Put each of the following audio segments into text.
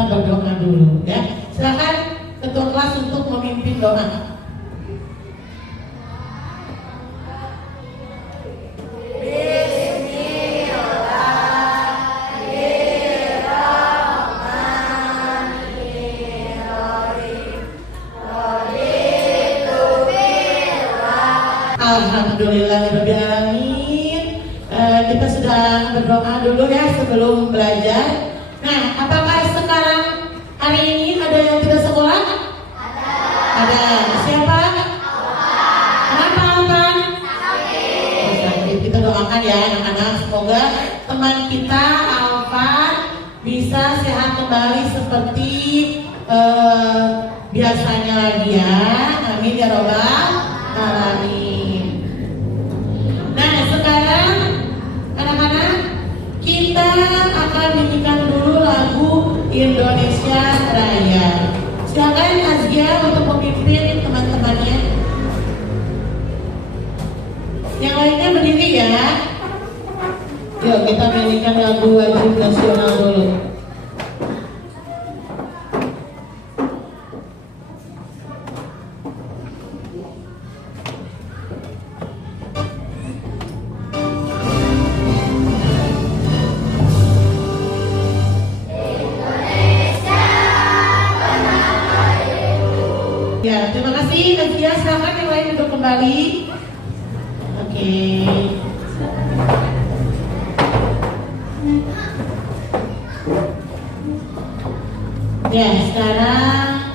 kita berdoa dulu ya. Silakan ketua kelas untuk memimpin doa. Alhamdulillahirrahmanirrahim. Kita sudah berdoa dulu ya sebelum belajar. Nah, apakah sekarang hari ini ada yang tidak sekolah? Ada. Siapa? Kenapa Alvan? Sakit. Kita doakan ya anak-anak, semoga teman kita Alvan bisa sehat kembali seperti biasanya lagi ya. Amin ya robbal alamin. Nah, sekarang anak-anak kita akan nyanyikan dulu lagu Indonesia Raya. Silakan Azkia untuk memimpin teman-temannya. Yang lainnya berdiri ya. Yuk kita nyanyikan lagu wajib nasional dulu. Ya, terima kasih Azkia. Silakan yang lain duduk kembali. Oke. Ya, sekarang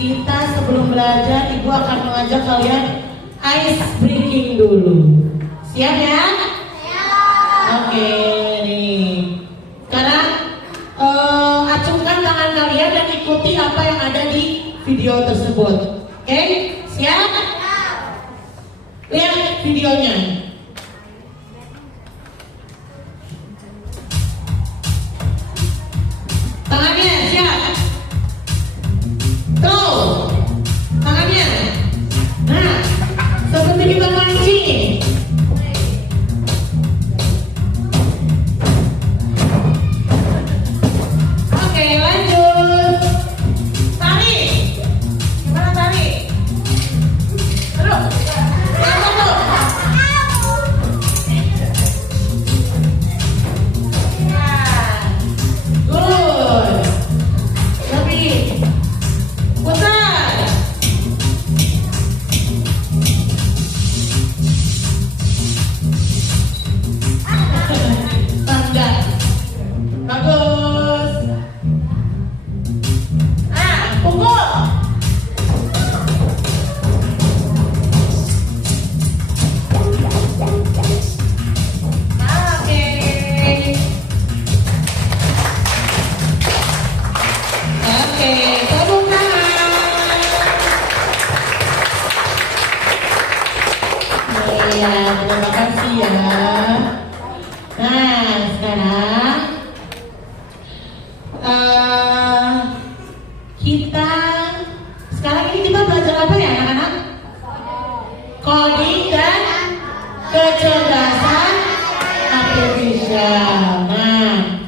kita sebelum belajar, Ibu akan mengajak kalian ice breaking dulu. Siap ya? Oke, nih. Sekarang acungkan tangan kalian dan ikuti apa yang ada di video tersebut. Oke, siap? Lihat videonya. Tangannya siap. Tuh, tangannya. Nah, seperti kita mancing. Oke, lanjut. Tarik. Gimana tarik? Terus. Apa tuh? Good. Lebih. Putar. Pandai. Bagus. Pukul. Oke, tepuk tangan. Iya, terima kasih ya. Nah, sekarang sekarang ini kita belajar apa ya anak-anak? Coding dan kecerdasan artifisial. Nah,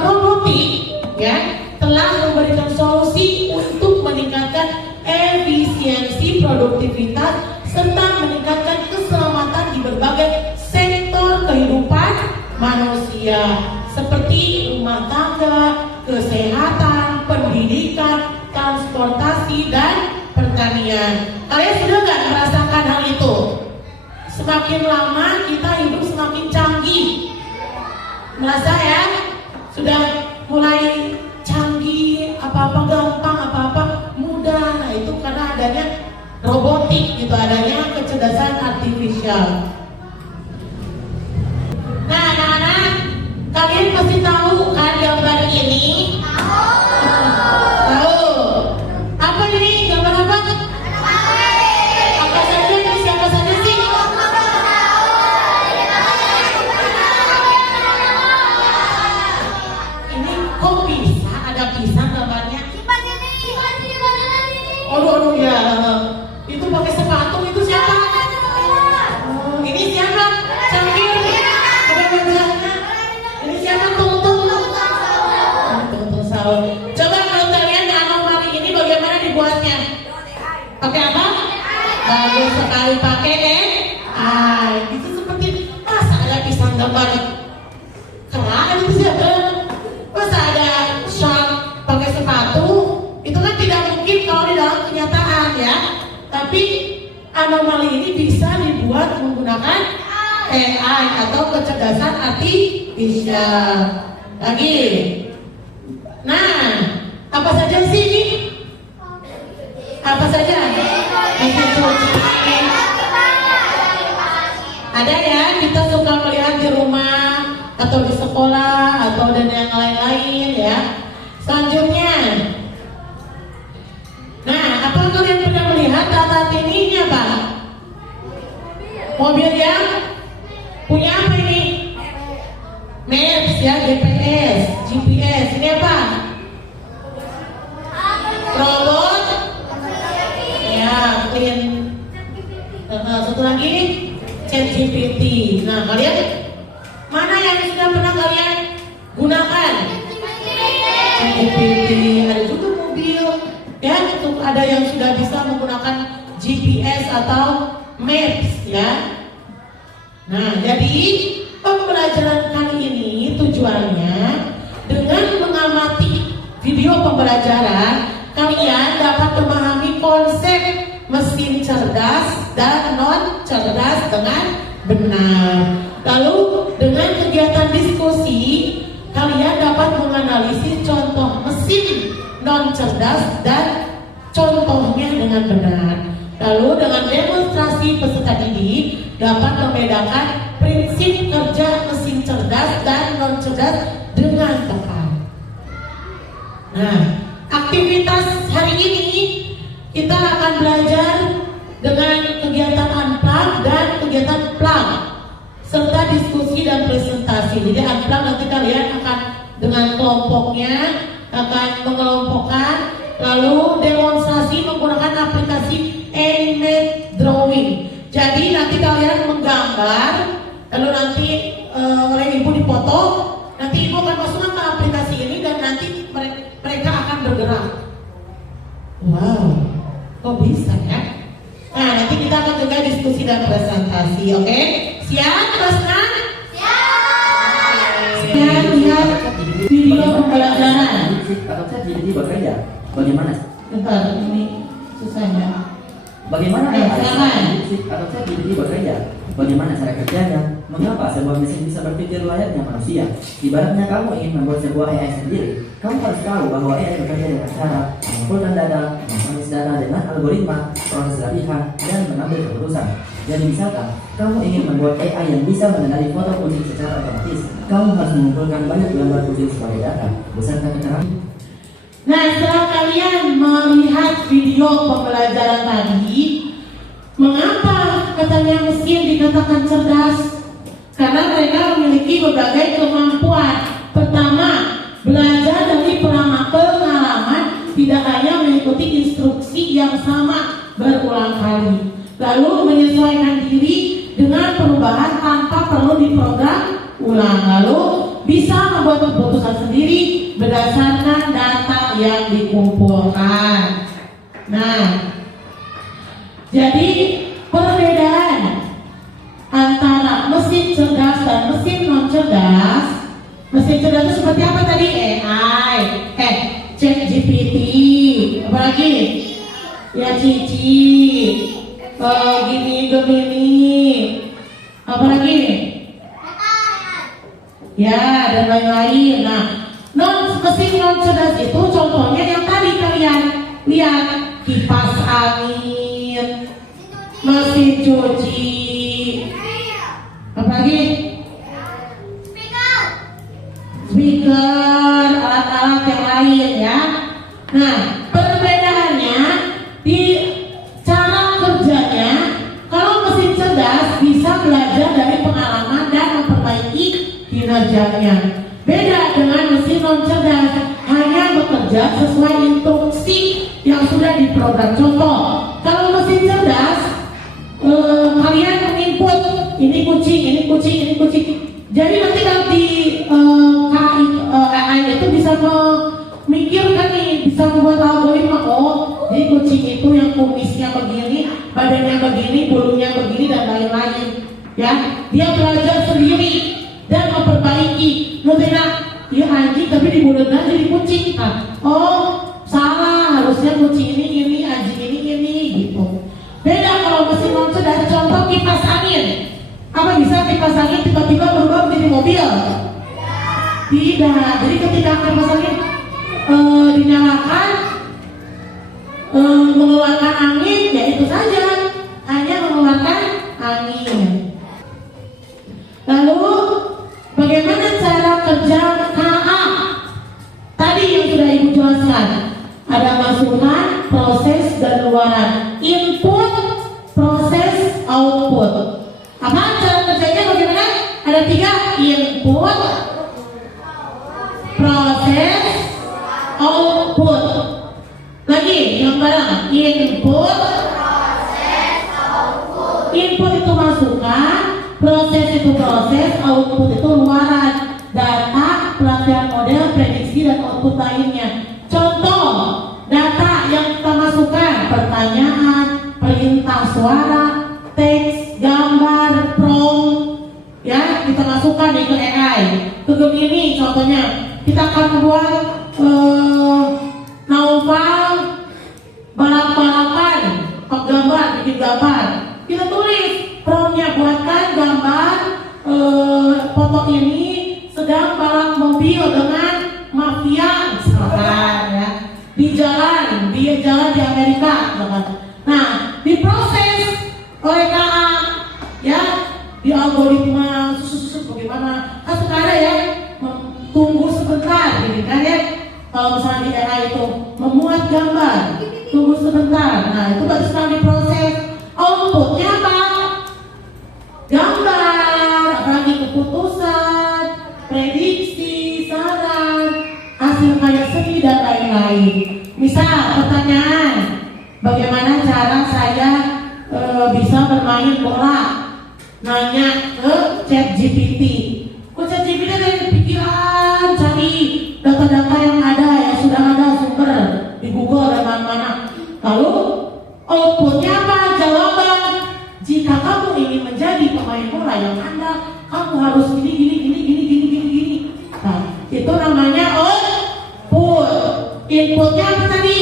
robotik ya telah memberikan solusi untuk meningkatkan efisiensi produktivitas serta meningkatkan keselamatan di berbagai sektor kehidupan manusia seperti rumah tangga, kesehatan, pendidikan, transportasi, dan pertanian. Kalian sudah nggak merasakan hal itu? Semakin lama kita hidup semakin canggih. Merasa ya? Sudah mulai canggih, apa-apa gampang, apa-apa mudah. Nah itu karena adanya robotik gitu, adanya kecerdasan artifisial. Nah anak-anak, kalian pasti tahu kan gambar ini? Tahu. Apa ini? Gambar apa? Apa saja ini? Siapa saja sih? Ini kok bisa ada pisang gambarnya? Aduh ya. Itu pakai sepatu itu siapa? Ini sekali pakai itu seperti masa ada pisang gambar kerak itu siapa? Masa ada shark pakai sepatu? Itu kan tidak mungkin kalau di dalam kenyataan ya. Tapi anomali ini bisa dibuat menggunakan AI atau kecerdasan artifisial. Lagi. Nah, apa saja sih ini? Apa saja? Ada ya, kita suka melihat di rumah atau di sekolah atau dan yang lain-lain ya. Selanjutnya, nah, apa kalian pernah melihat alat ini apa? Mobil yang punya apa ini? Maps ya, GPS. Ini apa? Robot. Ya, clean. Satu lagi, ChatGPT. Nah, kalian mana yang sudah pernah kalian gunakan? ChatGPT. Ada juga mobil. Ya, ada yang sudah bisa menggunakan GPS atau Maps ya. Nah, jadi pembelajaran kali ini tujuannya dengan mengamati video pembelajaran, kalian dapat memahami konsep mesin cerdas dan non cerdas dengan benar. Lalu dengan kegiatan diskusi, kalian dapat menganalisis contoh mesin non cerdas dan contohnya dengan benar. Lalu dengan demonstrasi peserta didik dapat membedakan prinsip kerja mesin cerdas dan non cerdas dengan tepat. Nah, aktivitas hari ini kita akan belajar dengan kegiatan unplug dan kegiatan plug serta diskusi dan presentasi. Jadi unplug nanti kalian akan dengan kelompoknya akan mengelompokkan, lalu demonstrasi menggunakan aplikasi Animate Drawing. Jadi nanti kalian menggambar, lalu nanti oleh ibu dipoto, nanti ibu akan masukkan ke aplikasi ini dan nanti mereka akan bergerak. Wow, kok bisa ya? Nah, nanti kita akan juga diskusi dan presentasi, oke? Siap, Rasna? Siap, lihat video pembelajaran. Atau saya jadi bekerja, bagaimana? Bentar, ini susahnya. Bagaimana atau saya jadi bekerja? Bagaimana cara kerjanya? Mengapa sebuah mesin bisa berpikir layaknya manusia? Ibaratnya kamu ingin membuat sebuah AI sendiri, kamu harus tahu bahwa AI bekerja dengan cara mengumpulkan data, menganalisis data dengan algoritma, proses latihan, dan mengambil keputusan. Jadi misalkan, kamu ingin membuat AI yang bisa mengenali foto kucing secara otomatis, kamu harus mengumpulkan banyak gambar kucing sebagai data, beserta keterangan. Nah, setelah kalian melihat video pembelajaran tadi, mengapa katanya mesin dikatakan cerdas? Karena mereka memiliki berbagai kemampuan. Pertama, belajar dari pengalaman, tidak hanya mengikuti instruksi yang sama berulang kali. Lalu menyesuaikan diri dengan perubahan tanpa perlu diprogram ulang. Lalu bisa membuat keputusan sendiri berdasarkan data yang dikumpulkan. Nah, jadi perbedaan antara mesin cerdas dan mesin non cerdas. Mesin cerdas itu seperti apa tadi? AI, ChatGPT, apa lagi? Ya Cici, Gemini, apa lagi? Ya, dan lain-lain. Nah, mesin non cerdas itu contohnya yang tadi kalian lihat, kipas angin, mesin cuci, apa lagi? Speaker, alat-alat yang lain ya. Nah, perbedaannya di cara kerjanya. Kalau mesin cerdas bisa belajar dari pengalaman dan memperbaiki kinerjanya. Beda dengan mesin non cerdas, hanya bekerja sesuai instruksi yang sudah diprogram. Contoh, kalau mesin cerdas, kalian menginput ini kucing, ini kucing, ini kucing. Jadi nanti kalau di AI itu bisa memikirkan nih, bisa membuat algoritma. Oh, jadi kucing itu yang kumisnya begini, badannya begini, bulunya begini dan lain-lain. Ya, dia belajar sendiri dan memperbaiki. Nutina, ya anjing tapi di mulutnya jadi kucing. Oh, salah, harusnya kucing ini, anjing ini gitu. Beda kalau mesin launcher dari contoh kipas angin. Apa bisa kipas angin tiba-tiba berubah menjadi mobil? Tidak. Jadi ketika kipas angin dinyalakan, mengeluarkan angin, ya itu saja, hanya mengeluarkan angin. Lalu bagaimana cara kerja KA? Tadi yang sudah Ibu jelaskan, ada masukan, proses, dan luaran. Input, proses, output. Apa cara kerjanya bagaimana? Ada 3, input, proses, output. Lagi yang barang, input, proses, output. Input itu masukan, proses itu proses, output itu luaran, data, pelatihan model, prediksi, dan output lainnya. Contoh data yang kita masukkan: pertanyaan, perintah suara, teks, gambar, prompt, ya kita masukkan ke AI. Ke Gemini contohnya, kita akan membuat novel balap-balapan, gambar, bikin gambar. Kita tulis promptnya, buatkan gambar foto ini sedang balap mobil dengan mafia misalkan, ya, di jalan di Amerika misalkan. Nah, diproses oleh KA, ya, di algoritma susu bagaimana. Kan suka ada ya, tunggu sebentar, gitu kan ya. Kalau misalnya di AI itu memuat gambar, tunggu sebentar. Nah, itu baru sedang diproses. Outputnya apa? Gambar, apalagi keputusan, prediksi, saran, hasil karya seni, dan lain-lain. Misal pertanyaan, bagaimana cara saya bisa bermain bola? Nanya ke ChatGPT. ChatGPT dari pikiran, cari data-data yang ada, yang sudah ada sumber di Google dan mana-mana. Lalu outputnya apa? Jawaban. Jika kamu ingin menjadi pemain bola yang andal, kamu harus gini. Nah, itu namanya output. Inputnya apa tadi?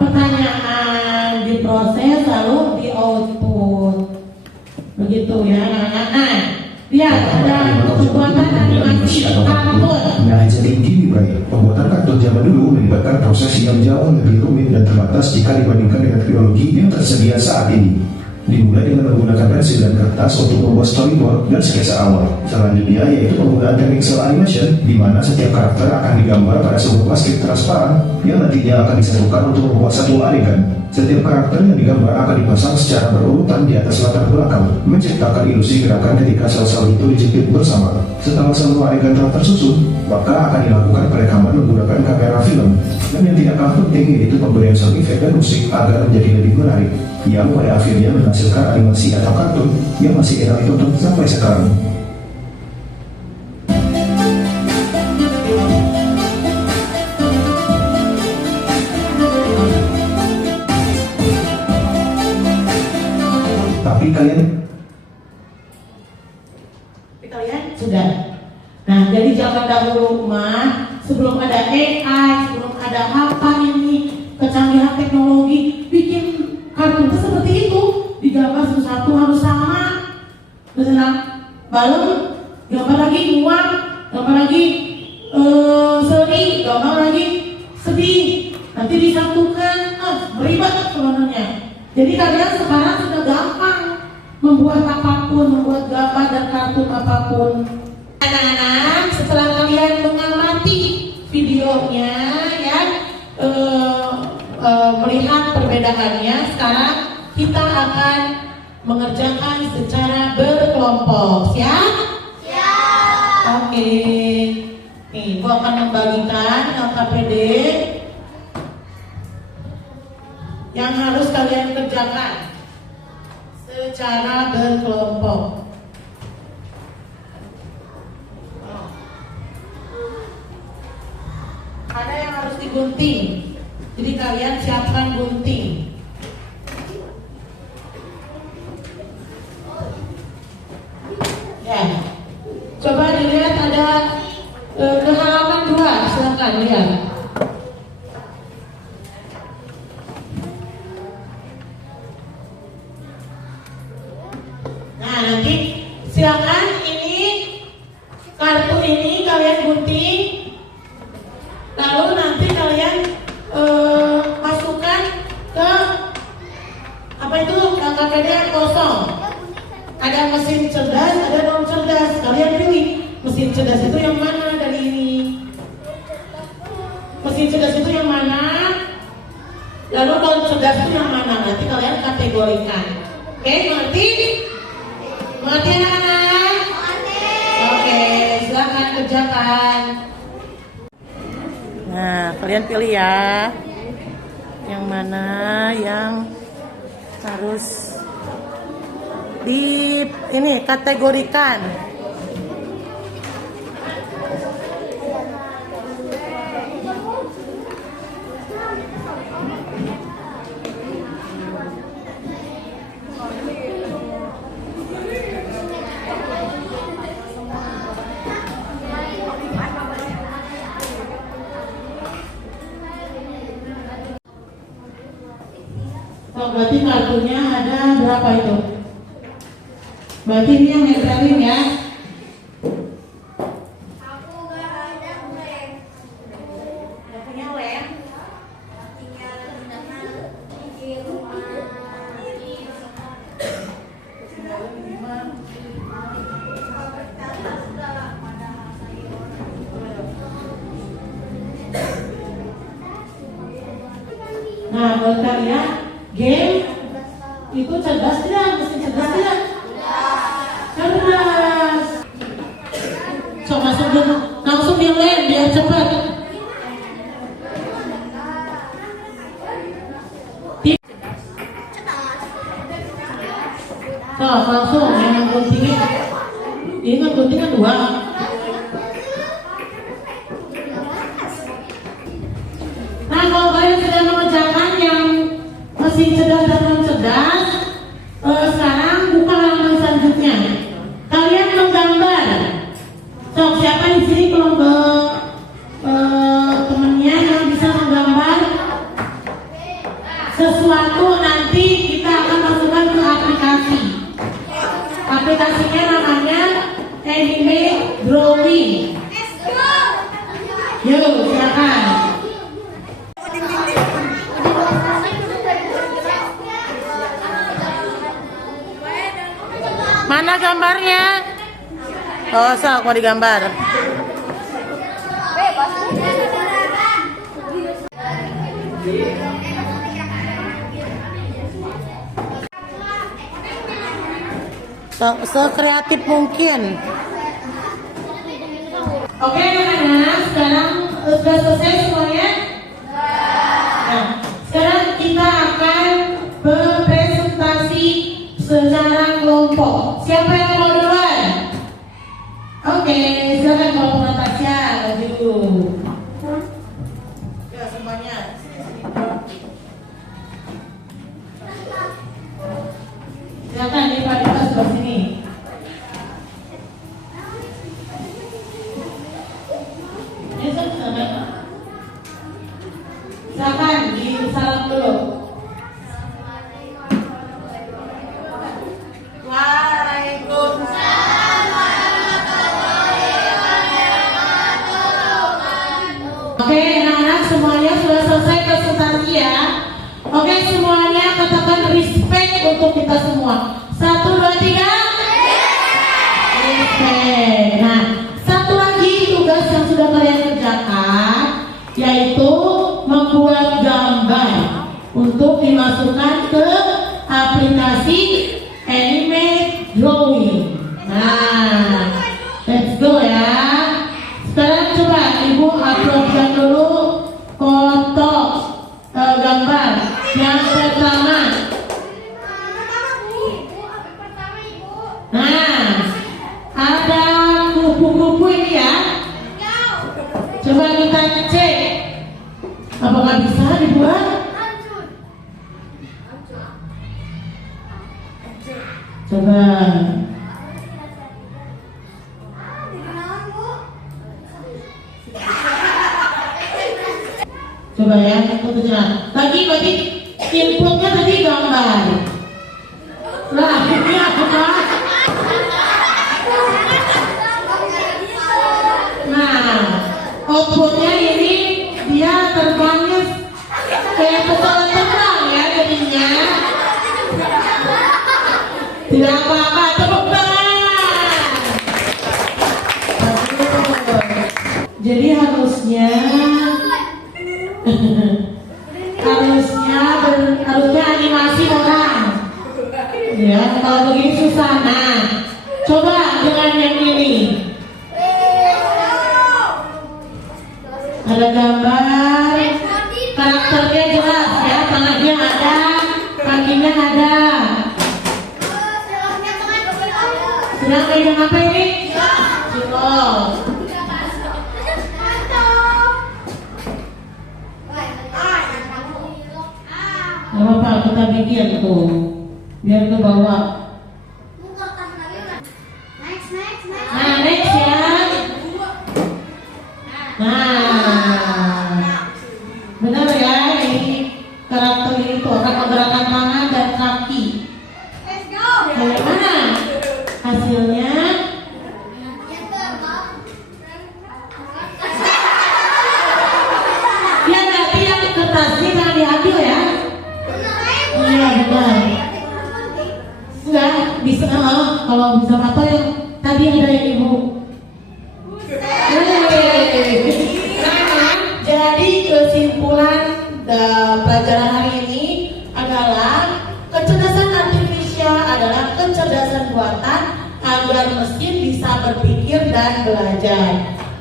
Pertanyaan diproses lalu di output. Begitu ya. Nah, lihat ada pembuatan animasi kartun. Nah, jadi gini Bray, pembuatan kartun zaman dulu melibatkan proses yang jauh lebih rumit dan terbatas jika dibandingkan dengan teknologi yang tersedia saat ini. Dimulai dengan menggunakan pensil dan kertas untuk membuat storyboard dan sketsa awal. Selanjutnya yaitu penggunaan teknik cel animation, di mana setiap karakter akan digambar pada sebuah plastik transparan yang nantinya akan disatukan untuk membuat satu adegan. Setiap karakter yang digambar akan dipasang secara berurutan di atas latar belakang, menciptakan ilusi gerakan ketika sel-sel itu dijepit bersama. Setelah semua adegan telah tersusun, maka akan dilakukan perekaman menggunakan kamera film. Dan yang tidak kalah penting yaitu pemberian sound effect dan musik agar menjadi lebih menarik, yang pada akhirnya menghasilkan animasi atau kartun yang masih enak ditonton sampai sekarang. Tapi kalian sudah. Nah, jadi zaman dahulu mah sebelum ada AI, sebelum ada apa ini kecanggihan teknologi, bikin kartun itu seperti itu, digambar satu-satu harus sama. Misalnya balon, gambar lagi uang, gambar lagi seri, gambar lagi sedih, nanti disatukan, beribad sebenarnya. Jadi kalian sekarang sudah gampang membuat apapun, membuat gambar dan kartun apapun. Anak-anak, setelah kalian mengamati videonya, ya, melihat perbedaannya, sekarang kita akan mengerjakan secara berkelompok. Siap? Siap. Oke. Nih, aku akan membagikan LKPD yang harus kalian kerjakan secara berkelompok. Ada yang harus digunting, jadi kalian siapkan gunting. KPD yang kosong. Ada mesin cerdas, ada non cerdas. Kalian pilih mesin cerdas itu yang mana dari ini? Mesin cerdas itu yang mana? Lalu non cerdas itu yang mana? Nanti kalian kategorikan. Oke, mengerti? Mengerti anak-anak? Oke, silakan kerjakan. Nah, kalian pilih ya. Yang mana yang harus ini kategorikan. Oh, berarti kartunya ada berapa itu? Berarti ini yang netral ya. Aku gak ada lem. Gak punya lem. Tinggal di rumah. Nah, bentar ya. Game itu cerdas tidak? Mesin cerdas tidak? Cerdas. So, langsung di lem biar cepat. So, langsung yang guntingnya. Ini kan guntingnya 2. Nah, kalau kalian sudah mengerjakan yang mesin cerdas dan non cerdas, sekarang buka halaman selanjutnya. Kalian menggambar. So, siapa di sini kelompok temennya yang bisa menggambar sesuatu, nanti kita akan masukkan ke aplikasi. Aplikasinya namanya Anime Drawing. Yuk, silakan. Mana gambarnya? Oh, sok mau digambar. Sekreatif mungkin. Oke, anak-anak, sekarang sudah selesai semuanya? Nah, sekarang kita akan berpresentasi secara kelompok. Siapa yang mau duluan? Oke, silakan kelompok Natasha, maju. Ya, semuanya. Silakan di Pak sebelah sini. Silakan di salam dulu. Oke, anak-anak semuanya sudah selesai presentasi ya. Oke, semuanya katakan respect untuk kita semua. 1, 2, 3. Respect. Nah, satu lagi tugas yang sudah kalian kerjakan, yaitu membuat gambar untuk dimasukkan ke aplikasi Anime Drawing. Nah, let's go ya. Sekarang coba ibu uploadkan dulu foto gambar yang pertama. Nah, ada kupu-kupu ini ya. Coba kita cek apakah bisa dibuat. Coba. Coba ya, kebetulan. Berarti inputnya tadi gambar. Lah, ini apa? Nah, outputnya ini dia terbangnya kayak pesawat terbang ya jadinya. Ya, kalau begini susah. Nah, coba dengan yang ini. Ada gambar, karakternya jelas ya, tangannya ada, kakinya ada. Sedang pegang apa ini? Cilok. Gak apa-apa, kita bikin tuh, biar ke bawah. Nah, next ya. Nah, benar ya, ini karakter itu akan menggerakkan tangan dan kaki. Bagaimana hasilnya? Ya, nanti yang kertasnya jangan diambil ya. Iya benar. Enggak bisa kalau bisa apa yang tadi ada yang ibu. Jadi kesimpulan pelajaran hari ini adalah kecerdasan artifisial adalah kecerdasan buatan agar mesin bisa berpikir dan belajar.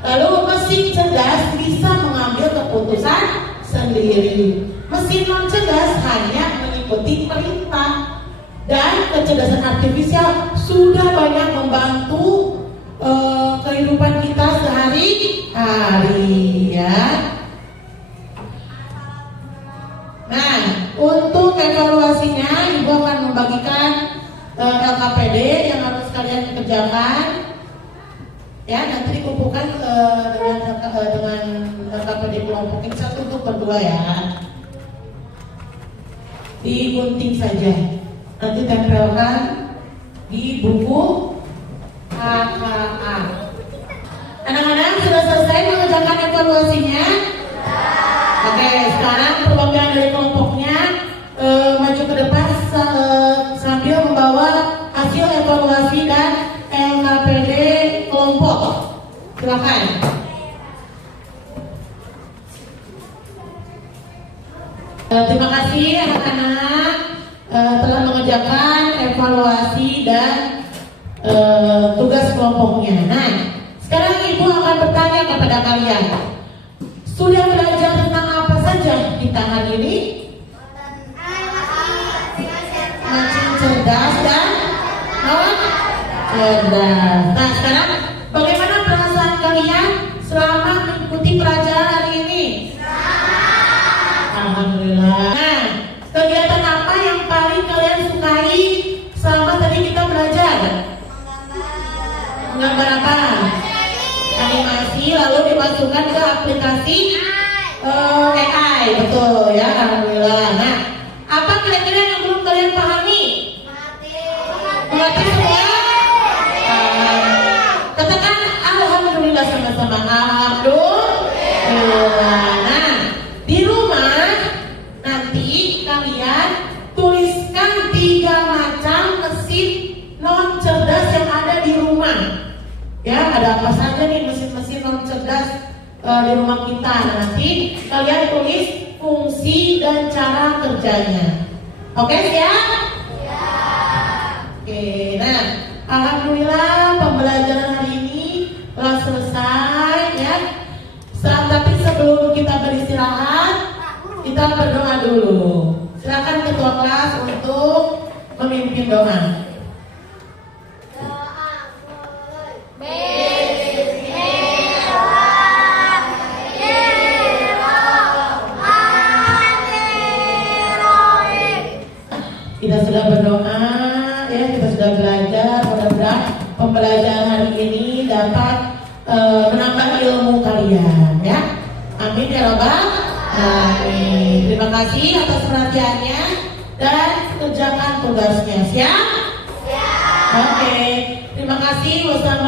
Lalu mesin cerdas bisa mengambil keputusan sendiri. Mesin non cerdas hanya mengikuti perintah. Dan kecerdasan artifisial sudah banyak membantu kehidupan kita sehari-hari ya. Nah, untuk evaluasinya Ibu akan membagikan LKPD yang harus kalian kerjakan. Ya, nanti dikumpulkan dengan LKPD kelompok ini satu untuk berdua ya. Digunting saja. Nanti tempelkan di buku KKA. Anak-anak sudah selesai mengerjakan evaluasinya? Oke, sekarang perwakilan dari kelompoknya maju ke depan sambil membawa hasil evaluasi dan LKPD kelompok. Silakan. Terima kasih anak-anak telah mengerjakan evaluasi dan tugas kelompoknya. Nah, sekarang Ibu akan bertanya kepada kalian, sudah belajar tentang apa saja kita hari ini? Mesin cerdas dan cerdas. Nah, sekarang bagaimana perasaan kalian selama mengikuti pelajaran hari ini? Alhamdulillah. Nah, kegiatan apa yang paling kalian sukai selama tadi kita belajar? Menggambar apa? Animasi, lalu dimasukkan ke aplikasi AI, betul ya, alhamdulillah. Nah, apa kira-kira yang belum kalian pahami? Mengerti semua? Katakan alhamdulillah sama-sama. Alhamdulillah. Nah, di rumah nanti kalian tuliskan 3 macam mesin non cerdas yang ada di rumah. Ya, ada apa saja nih mesin-mesin non cerdas di rumah kita. Nah, nanti kalian tulis fungsi dan cara kerjanya. Oke, siap? Oke, nah, alhamdulillah pembelajaran hari ini telah selesai ya. Tapi sebelum kita beristirahat, kita berdoa dulu. Silakan ketua kelas untuk memimpin doa. Kita sudah berdoa, ya, kita sudah belajar. Mudah-mudahan pembelajaran hari ini dapat menambah ilmu kalian, ya. Amin ya Rabbal alamin. Terima kasih atas perhatiannya dan kerjakan tugasnya. Siap? Siap. Oke. Terima kasih. Wassalamualaikum.